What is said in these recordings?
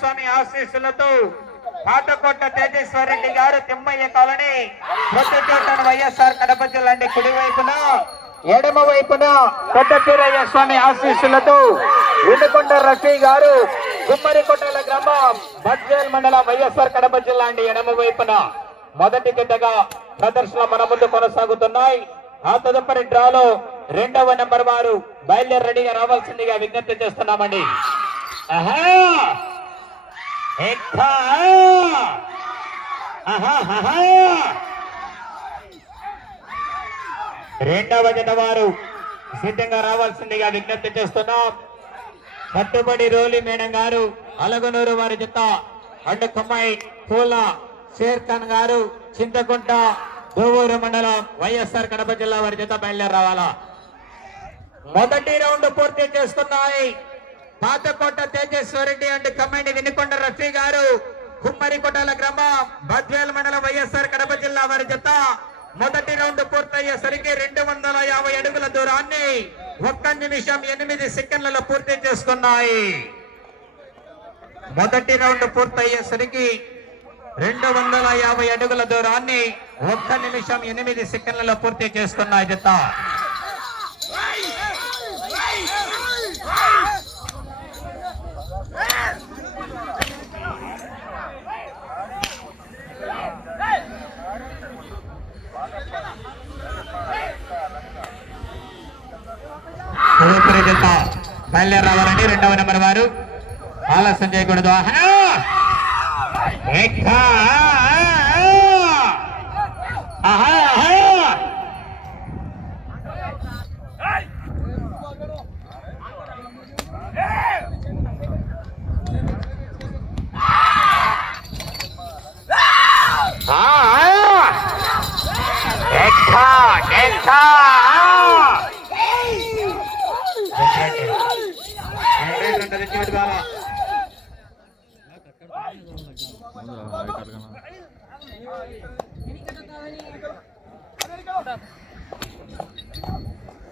స్వామి ఆశీస్సులతో పాతకోట తేజేశ్వరరెడ్డి గారు తిమ్మయ్య కాలనీ ప్రొద్దుటూరు వైఎస్ఆర్ కడప జిల్లా కుడి వైపున ఎడమ వైపున పెద్దపీరయ్య స్వామి ఆశీస్సులతో వినుకొండ రఫీ గారు గుమ్మరికొండల గ్రామం బద్వేల్ మండలం వైఎస్ఆర్ కడప జిల్లా ఎడమ వైపున మొదటి జతగా ప్రదర్శన మన ముందు కొనసాగుతున్నాయి. ఆ తదుపరి డ్రాలో 2వ నెంబర్ వారు బయలుదేరి రెడీగా రావాల్సిందిగా విజ్ఞప్తి చేస్తున్నామండి. రెండవ జత వారు సిద్ధంగా రావాల్సిందిగా విజ్ఞప్తి చేస్తున్నాం. కట్టుబడి రోలి మేడం గారు అలగనూరు వారి జత, అండ్ కమ్మాయి పూల షేర్ ఖాన్ గారు చింతకుంట దోవూరు మండలం వైఎస్ఆర్ కడప జిల్లా వారి జత బయలుదేరి రావాలా. మొదటి రౌండ్ పూర్తి చేస్తున్నాయి. పాతకోట తేజేశ్వరరెడ్డి అండ్ కమ్మాయి వినుకొండ రఫీ గారు కుమ్మరికొండల గ్రామం బద్వేల్ మండలం వైఎస్ఆర్ కడప జిల్లా వారి జత మొదటి రౌండ్ పూర్తయ్యేసరికి 250 అడుగుల దూరాన్ని 1 నిమిషం 8 సెకండ్లలో పూర్తి చేస్తున్నాయి. మొదటి రౌండ్ పూర్తయ్యేసరికి 250 అడుగుల దూరాన్ని 1 నిమిషం 8 సెకండ్లలో పూర్తి చేస్తున్నాయి జత. జత బయలుదేరి రావాలండి. 2వ నెంబర్ వారు ఆలస్యం చేయకూడదు.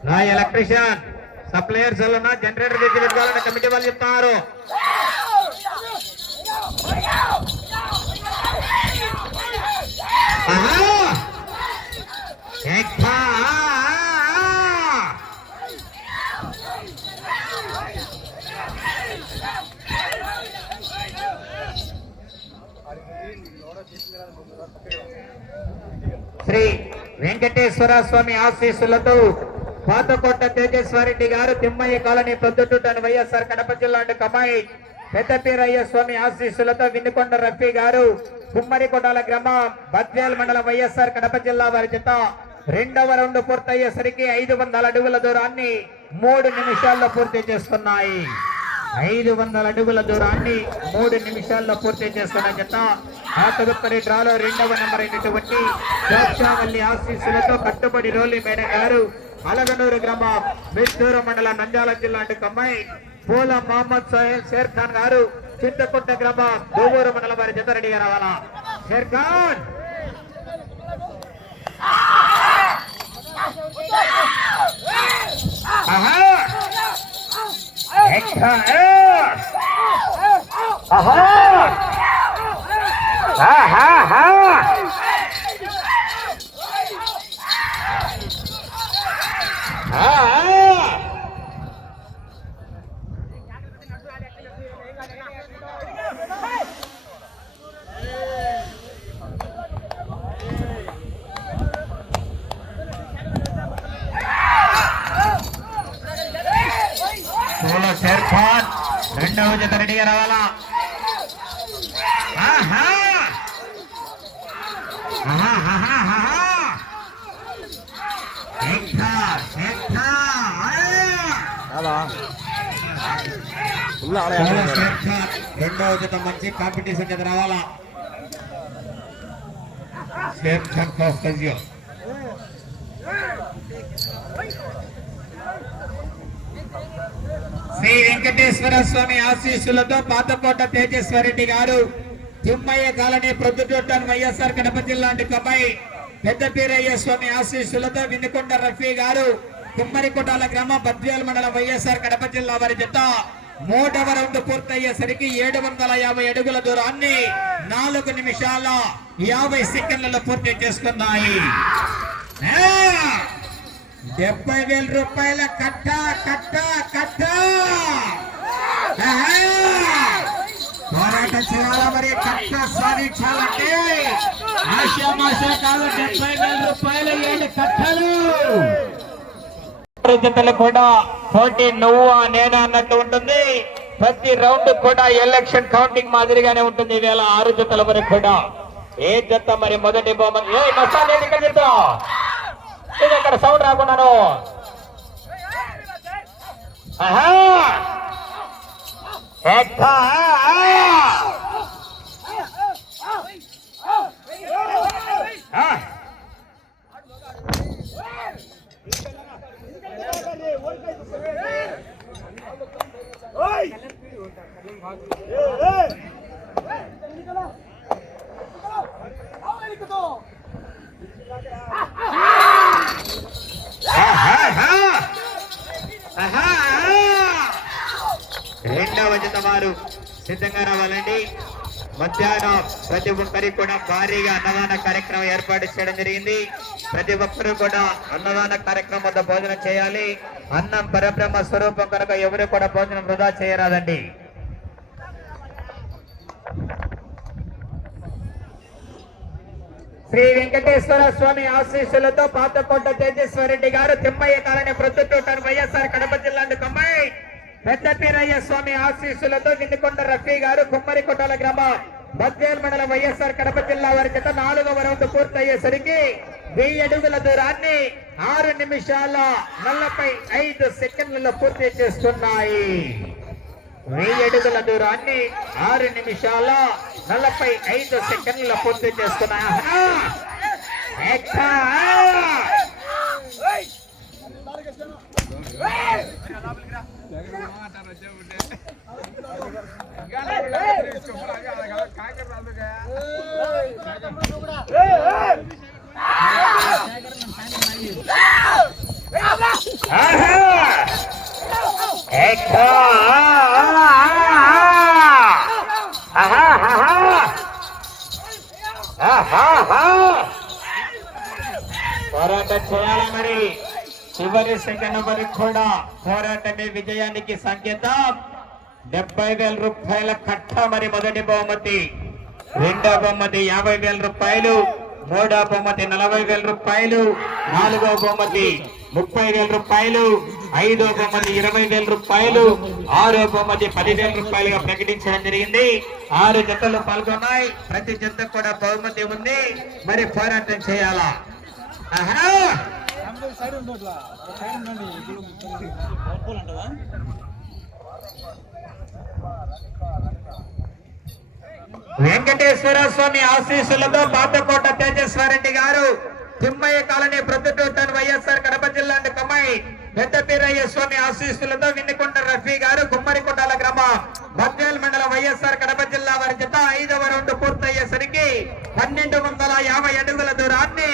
నా ఎలక్ట్రీషియన్ సప్లయర్స్ వల్ల జనరేటర్ తెచ్చి పెట్టుకోవాలని కమిటీ వాళ్ళు చెప్తున్నారు. శ్రీ వెంకటేశ్వర స్వామి ఆశీస్సులతో పాతకోట తేజేశ్వరరెడ్డి గారు తిమ్మయ్య కాలనీ ప్రొద్దుటూరు వైఎస్ఆర్ కడప జిల్లా కమాయి పెద్దపీరయ్య స్వామి ఆశీస్సులతో వినుకొండ రఫీ గారు కుమ్మరికొండల గ్రామం బద్వేల్ మండలం వైఎస్ఆర్ కడప జిల్లా వారి జత 2వ రౌండ్ పూర్తయ్యేసరికి 500 అడుగుల దూరాన్ని 3 నిమిషాల్లో పూర్తి చేస్తున్నాయి. 500 అడుగుల దూరాన్ని 3 నిమిషాల్లో పూర్తి చేస్తున్న జత. ఆ తదుపరి డ్రాలో 2వ నెంబర్ అయినటువంటి ద్రాక్షావల్లి ఆశీస్సులతో కట్టుబడి రోలి మేడం గారు అలగనూరు గ్రామం మిత్తూరు మండలం నంద్యాల జిల్లా కమ్మాయి పూల మహమ్మద్ షేర్ ఖాన్ గారు చింతకుంట గ్రామం దోవూరు మండలం వారి జత రెడీగా రావాలా. షేర్ ఖాన్ షేర్ ఖాన్ 2వ జత రెడీగా రావాలా. రెండవ జత మంచి కాంపిటీషన్ జత రావాలా. షేర్ ఖాన్ కాస్టజియో శ్రీ వెంకటేశ్వర స్వామి ఆశీస్సులతో పాతకోట తేజేశ్వరరెడ్డి గారు తిమ్మయ్య కాలనీ ప్రొద్దుటూరు వైఎస్ఆర్ కడప జిల్లా కబాయి పెద్దపీరయ్య స్వామి ఆశీస్సులతో వినుకొండ రఫీ గారు కుమ్మరికొండల గ్రామ బద్వేల్ మండలం వైఎస్ఆర్ కడప జిల్లా వారి జత మూడవ రౌండ్ పూర్తయ్యేసరికి 750 అడుగుల దూరాన్ని 4 నిమిషాల 50 సెకండ్లలో పూర్తి చేసుకున్నాయి. 70,000 రూపాయల కట్ట కట్ట కట్ట పోరాటం చేయాలా మరి కట్ట సాధించాలంటే ఆశామాష కాదు. 70,000 రూపాయలు 7 కట్టలు. జతలు కూడా పోటీ నువ్వు నేను అన్నట్టు ఉంటుంది. ప్రతి రౌండ్ కూడా ఎలక్షన్ కౌంటింగ్ మాదిరిగానే ఉంటుంది. ఈవేళ 6 జతల వరకు కూడా ఏ జత మరి మొదటి బహుమతి ఇక్కడ సౌండ్ రాకున్నాను. రెండవ జత వారు సిద్ధంగా రావాలండి. మధ్యాహ్నం ప్రతి ఒక్కరికి కూడా భారీగా అన్నదాన కార్యక్రమం ఏర్పాటు చేయడం జరిగింది. ప్రతి ఒక్కరూ కూడా అన్నదాన కార్యక్రమం వద్ద భోజనం చేయాలి. అన్నం పరబ్రహ్మ స్వరూపం కనుక ఎవరు కూడా భోజనం వృధా చేయరాదండి. శ్రీ వెంకటేశ్వర స్వామి ఆశీస్సులతో పాతకోట తేజేశ్వరరెడ్డి గారు తిమ్మయ్య కాలనీ ప్రొద్దుటూరు వైఎస్ఆర్ కడప జిల్లా కమ్మాయి పెద్దపీరయ్య స్వామి ఆశీస్సులతో వినుకొండ రఫీ గారు కుమ్మరికొట్టాల గ్రామం బద్వేల్ మండలం వైఎస్ఆర్ కడప జిల్లా వారి చేత 4వ రౌండ్ పూర్తయ్యేసరికి 1000 అడుగుల దూరాన్ని 6 నిమిషాల 45 సెకండ్లలో పూర్తి చేస్తున్నాయి. 1000 అడుగుల దూరాన్ని 6 నిమిషాల 45 సెకండ్లలో పూర్తి చేస్తున్నాయి. పోరాటం చేయాలి మరి. చివరి సెకండ్ వరకు కూడా పోరాటమే విజయానికి సంకేతం. 70,000 రూపాయల కట్ట మరి మొదటి బహుమతి. రెండవ బహుమతి 50,000 రూపాయలు. మూడవ బహుమతి 40,000 రూపాయలు. నాలుగవ బహుమతి 30,000 రూపాయలు. ఐదవ బహుమతి 20,000 రూపాయలు. ఆరో బహుమతి 10,000 రూపాయలుగా ప్రకటించడం జరిగింది. 6 జతలు పాల్గొన్నాయి. ప్రతి జత కూడా బహుమతి ఉంది. మరి పోరాటం చేయాలా. వెంకటేశ్వర స్వామి ఆశీస్సులతో పాతకోట తేజేశ్వరరెడ్డి గారు తిమ్మయ్య కాలనీ ప్రొద్దుటూరు వైఎస్ఆర్ కడప జిల్లా కమ్మాయి పెద్దపీరయ్య స్వామి ఆశీస్సులతో వినుకొండ రఫీ గారు కుమ్మరికొట్టాల గ్రామం బద్వేల్ మండలం వైఎస్ఆర్ కడప జిల్లా వారి చేత 5వ రౌండ్ పూర్తయ్యేసరికి 1250 అడుగుల దూరాన్ని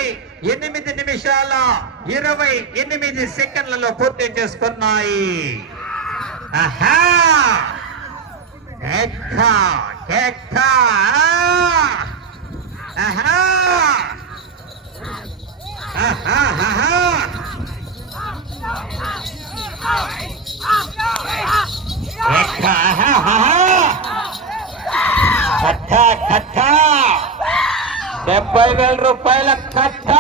8 నిమిషాల 28 సెకండ్లలో పూర్తి చేసుకున్నాయి. కట్ట కట్ట 70,000 రూపాయల కట్ట.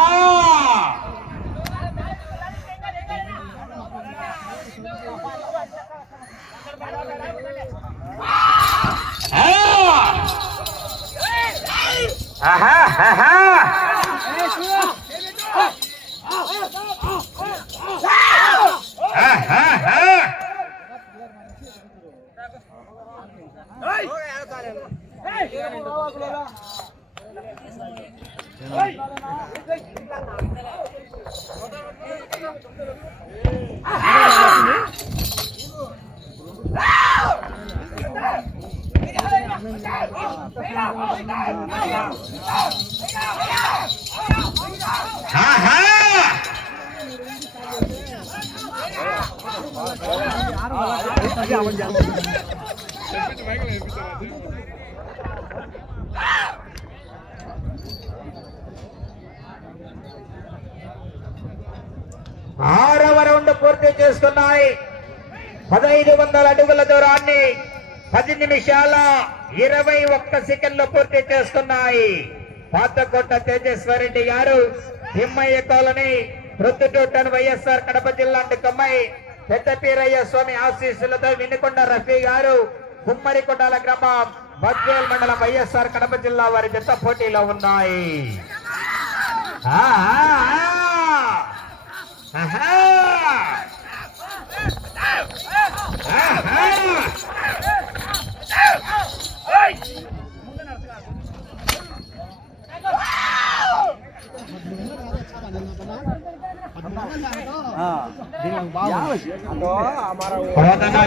ఆరవ రౌండ్ పూర్తి చేసుకున్నాయి. 1500 అడుగుల దూరాన్ని 10 నిమిషాల 21 సెకండ్లు పూర్తి చేసుకున్నాయి. పాతకోట తేజేశ్వరరెడ్డి గారు, తిమ్మయ్య కాలనీ, ప్రొద్దుటూటన్, వైఎస్ఆర్ కడప జిల్లా కమ్మాయి, పెద్దపీరయ్య స్వామి ఆశీస్సులతో వినుకొండ రఫీ గారు, కుమ్మరికొండాల గ్రామం, బద్వేల్ మండలం, వైఎస్ఆర్ కడప జిల్లా వారి జత పోటీలో ఉన్నాయి.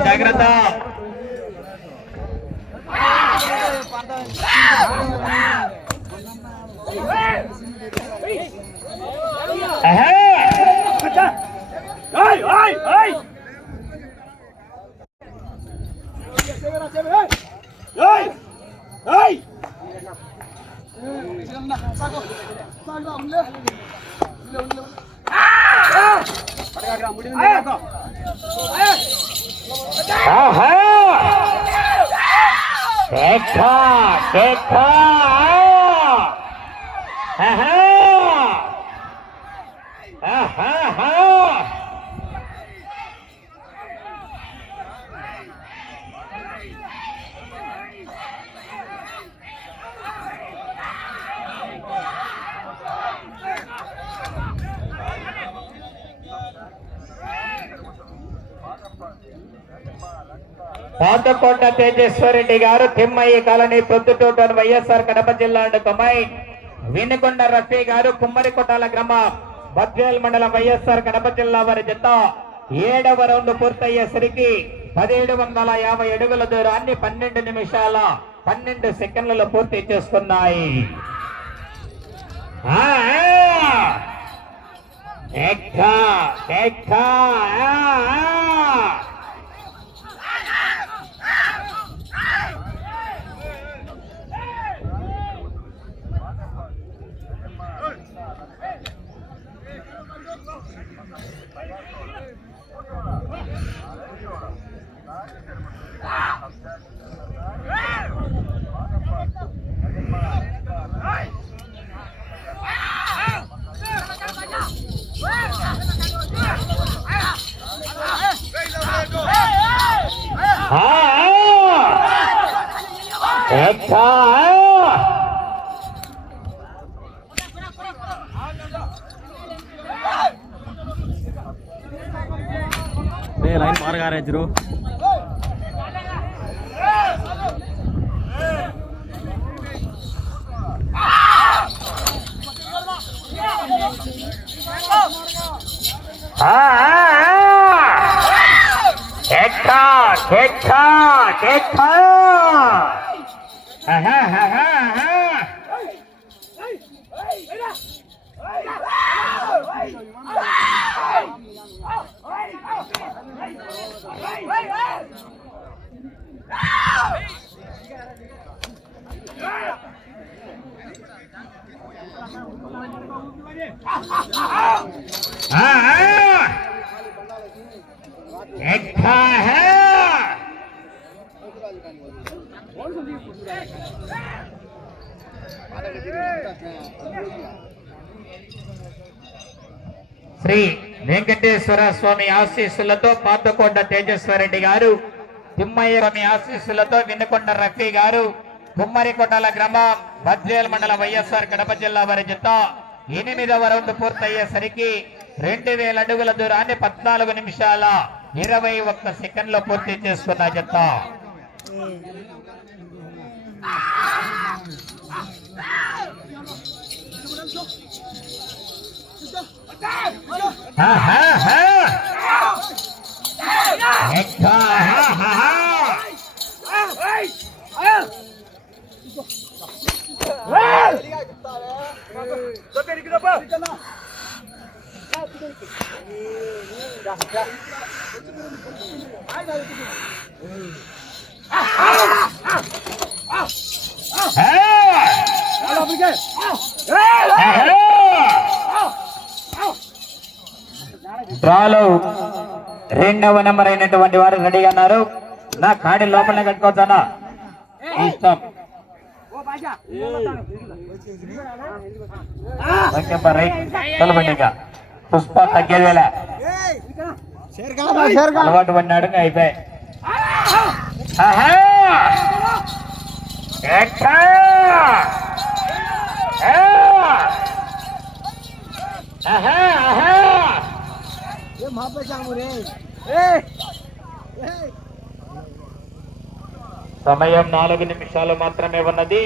జాగ్రత్త. పాతకోట తేజేశ్వరరెడ్డి గారు, తిమ్మయ్య కాలనీ, ప్రొద్దుటూటన్, వైఎస్ఆర్ కడప జిల్లా కమ్మాయి, వినుకొండ రఫీ గారు, కుమ్మరికొట్టాల గ్రామం, బద్వేల్ మండలం, వైఎస్ఆర్ కడప జిల్లా వారి జత 7వ రౌండ్ పూర్తయ్యేసరికి 1750 అడుగుల దూరాన్ని 12 నిమిషాల 12 సెకండ్లలో పూర్తి చేసుకున్నాయి. लाइन मार गा रहे जरूर శ్రీ వెంకటేశ్వర స్వామి ఆశీస్సులతో పాతకోట తేజేశ్వరరెడ్డి గారు, తిమ్మయ్య స్వామి ఆశీస్సులతో వినుకొండ రఫీ గారు, కుమ్మరికొండల గ్రామం, బద్వేల్ మండలం, వైఎస్ఆర్ కడప జిల్లా వారి జత 8వ రౌండ్ పూర్తయ్యేసరికి 2000 అడుగుల దూరాన్ని 14 నిమిషాల 21 సెకండ్లో పూర్తి చేసుకున్న జత. డ్రాలో రెండవ నెంబర్ అయినటువంటి వారు రెడీగా ఉన్నారు. నా కాడి లోపలనే కట్టుకోవచ్చా ఇష్టం. పుష్ప తగ్గేదేలా అలవాటు పడినాడు అయిపోయి. సమయం 4 నిమిషాలు మాత్రమే ఉన్నది.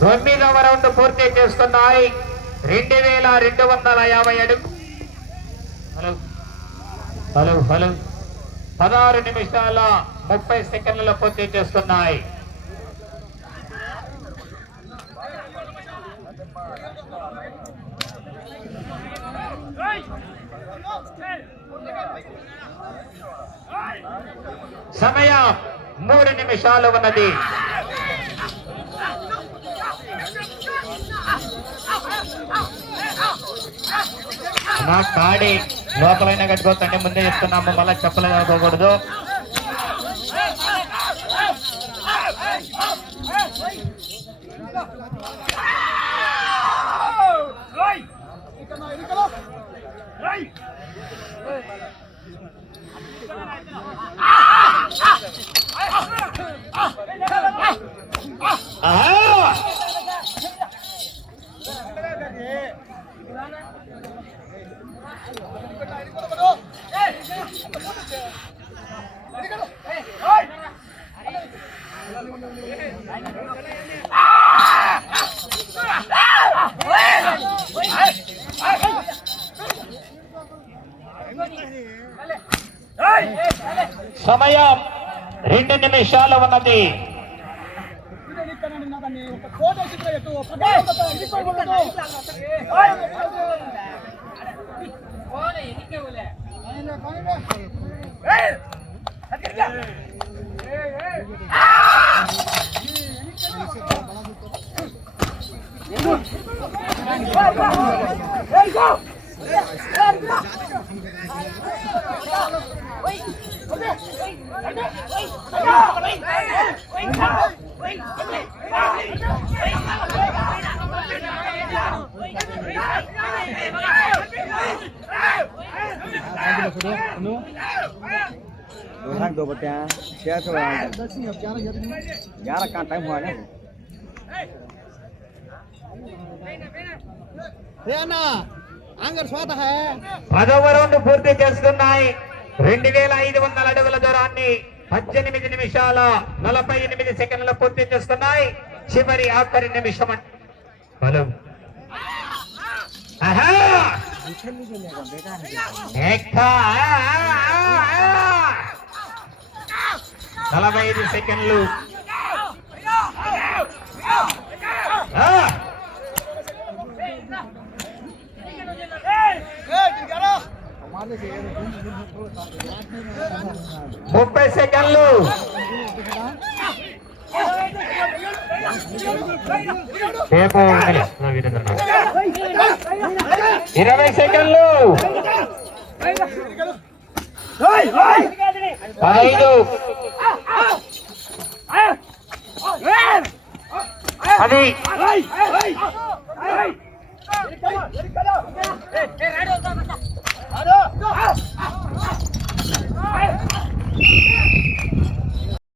తొమ్మిదవ రౌండ్ పూర్తి చేస్తున్నాయి. 2250 అడుగు. హలో 16 నిమిషాల 30 సెకండ్లలో పూర్తి చేస్తున్నాయి. సమయం 3 నిమిషాలు ఉన్నది. నా కాడి లోపలైనా కట్టుకోవచ్చండి, ముందే చెప్తున్నాము, మళ్ళీ చెప్పలేదు అనుకోకూడదు. సమయం 2 నిమిషాలు ఉన్నది. दो बटे हैं 11 का टाइम हुआ नहीं. పదవ రౌండ్ పూర్తి చేస్తున్నాయి. 2500 అడుగుల దూరాన్ని 18 నిమిషాల 48 సెకండ్లలో పూర్తి చేస్తున్నాయి. చివరి ఆఖరి నిమిషం. హలో 45 సెకండ్లు. ముప్పై సెకండ్లు. 20 సెకండ్లు. 15 10